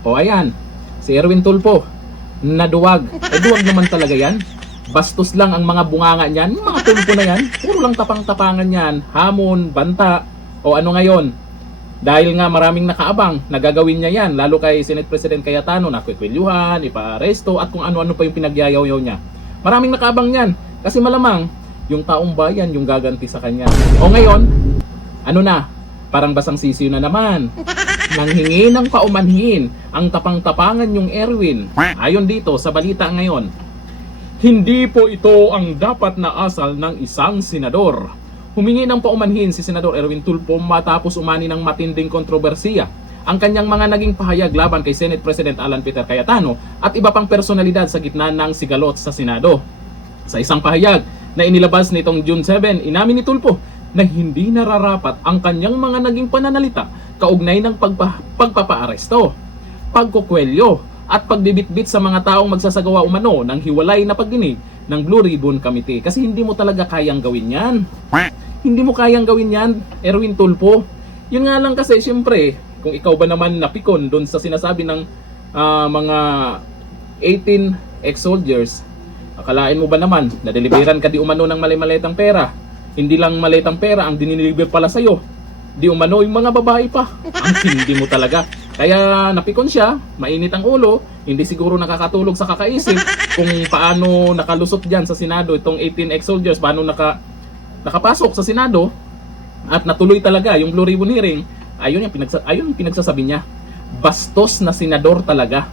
O ayan, si Erwin Tulfo, naduwag. Duwag naman talaga yan. Bastos lang ang mga bunganga niyan. Yung mga tulpo na yan, puro lang tapang-tapangan yan. Hamon, banta, o ano ngayon. Dahil nga maraming nakaabang, nagagawin niya yan. Lalo kay Senate President Cayetano, nakwikwilyuhan, ipa-aresto, at kung ano-ano pa yung pinagyayaw niya. Maraming nakaabang yan. Kasi malamang, yung taong bayan yung gaganti sa kanya. O ngayon, ano na? Parang basang sisiyo na naman. Nanghingi ng paumanhin ang tapang-tapangan yung Erwin. Ayon dito sa balita ngayon, hindi po ito ang dapat na asal ng isang senador. Humingi ng paumanhin si Senador Erwin Tulfo matapos umani ng matinding kontrobersiya ang kanyang mga naging pahayag laban kay Senate President Alan Peter Cayetano at iba pang personalidad sa gitna ng sigalot sa Senado. Sa isang pahayag na inilabas nitong June 7, inamin ni Tulfo na hindi nararapat ang kanyang mga naging pananalita kaugnay ng pagpapaaresto, pagkukwelyo at pagbibitbit sa mga taong magsasagawa umano ng hiwalay na pagdinig ng Blue Ribbon Committee. Kasi hindi mo talaga kayang gawin yan. Hindi mo kayang gawin yan, Erwin Tulfo. Yun nga lang kasi, syempre, kung ikaw ba naman napikon doon sa sinasabi ng mga 18 ex-soldiers, akalain mo ba naman, nadeliveran ka di umano ng malay-maletang pera? Hindi lang maletang pera ang diniliver pala sa'yo. Di umano yung mga babae pa. Ang hindi mo talaga. Kaya napikon siya, mainit ang ulo, hindi siguro nakakatulog sa kakaisip kung paano nakalusot dyan sa Senado itong 18 ex-soldiers, paano nakapasok sa Senado at natuloy talaga yung Blue Ribbon hearing. Ayun yung pinagsasabi niya. Bastos na senador talaga.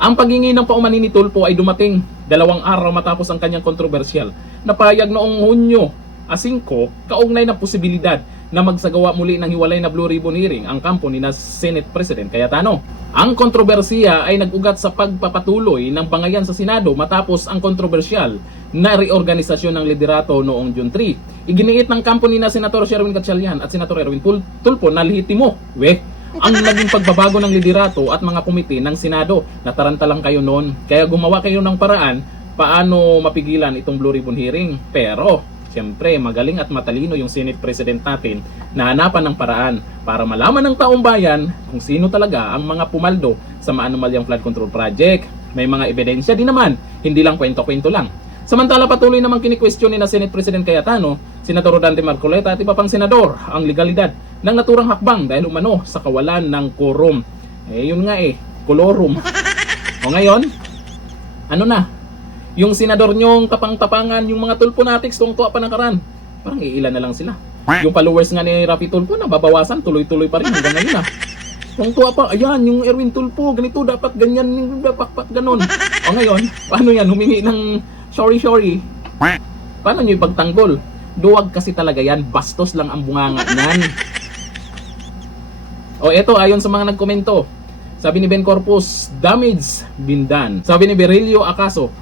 Ang paghingi ng paumanhin ni Tulfo ay dumating 2 araw matapos ang kanyang kontrobersyal na pahayag noong Hunyo 5 kaugnay na posibilidad na magsagawa muli ng hiwalay na Blue Ribbon hearing ang kampo ni na Senate President Cayetano. Ang kontrobersiya ay nag-ugat sa pagpapatuloy ng bangayan sa Senado matapos ang kontrobersyal na reorganisasyon ng liderato noong June 3. Iginiit ng kampo ni na Senator Sherwin Gatchalian at Senator Erwin Tulfo na lehitimo ang naging pagbabago ng liderato at mga komite ng Senado. Nataranta lang kayo noon, kaya gumawa kayo ng paraan paano mapigilan itong Blue Ribbon hearing. Pero siyempre, magaling at matalino yung Senate President natin na hanapan ng paraan para malaman ng taong bayan kung sino talaga ang mga pumaldo sa maanumalyang flood control project. May mga ebidensya din naman, hindi lang kwento-kwento lang. Samantala, patuloy namang kini-question ni na Senate President Cayetano, Senador Rodante Marcoleta at iba pang senador ang legalidad ng naturang hakbang dahil umano sa kawalan ng quorum. Yun nga kolorum. O ngayon, ano na? Yung senador nyong tapang-tapangan, yung mga Tulfonatics, tuwang-tuwa pa ng karan. Parang iilan na lang sila. Yung followers nga ni Rafi Tulfo na babawasan, tuloy-tuloy pa rin hanggang ngayon tuwang-tuwa pa, ayan, yung Erwin Tulfo, ganito, dapat ganyan, dapat ganon. O ngayon, paano yan? Humingi ng sorry. Paano nyo ipagtanggol? Duwag kasi talaga yan, bastos lang ang bunganga niyan. O eto, ayon sa mga nagkomento, sabi ni Ben Corpus, damage been done. Sabi ni Berilio Acaso,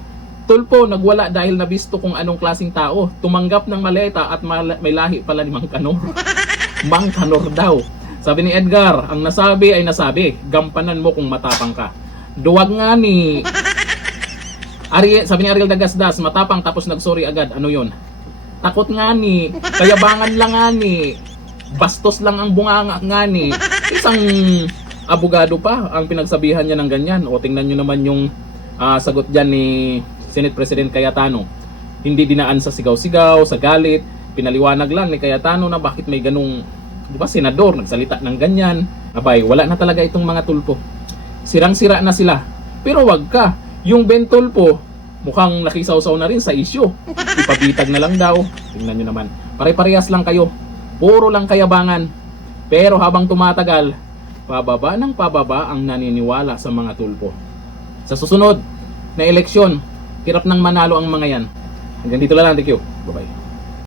Tulfo nagwala dahil nabisto kung anong klaseng tao. Tumanggap ng maleta at may lahi pala ni Mang Kanor. Mang Kanor daw. Sabi ni Edgar, ang nasabi ay nasabi. Gampanan mo kung matapang ka. Duwag nga ni sabi ni Ariel Dagasdas, matapang tapos nagsorry agad. Ano yon? Takot nga ni. Kayabangan lang nga ni. Bastos lang ang bunganga nga ni. Isang abogado pa ang pinagsabihan niya ng ganyan. O tingnan nyo naman yung sagot dyan ni Senate President Cayetano. Hindi dinaan sa sigaw-sigaw, sa galit, pinaliwanag lang ni Cayetano na bakit may ganung, di ba, senador nagsalita ng ganyan. Abay, wala na talaga itong mga Tulfo. Sirang-sira na sila. Pero wag ka, yung Ben Tulfo mukhang nakisaw-saw na rin sa issue. Ipabitag na lang daw. Tingnan nyo naman. Pare-parehas lang kayo. Puro lang kayabangan. Pero habang tumatagal, pababa ng pababa ang naniniwala sa mga Tulfo. Sa susunod na eleksyon, hirap nang manalo ang mga yan. Hanggang dito lang. Thank you. Bye-bye.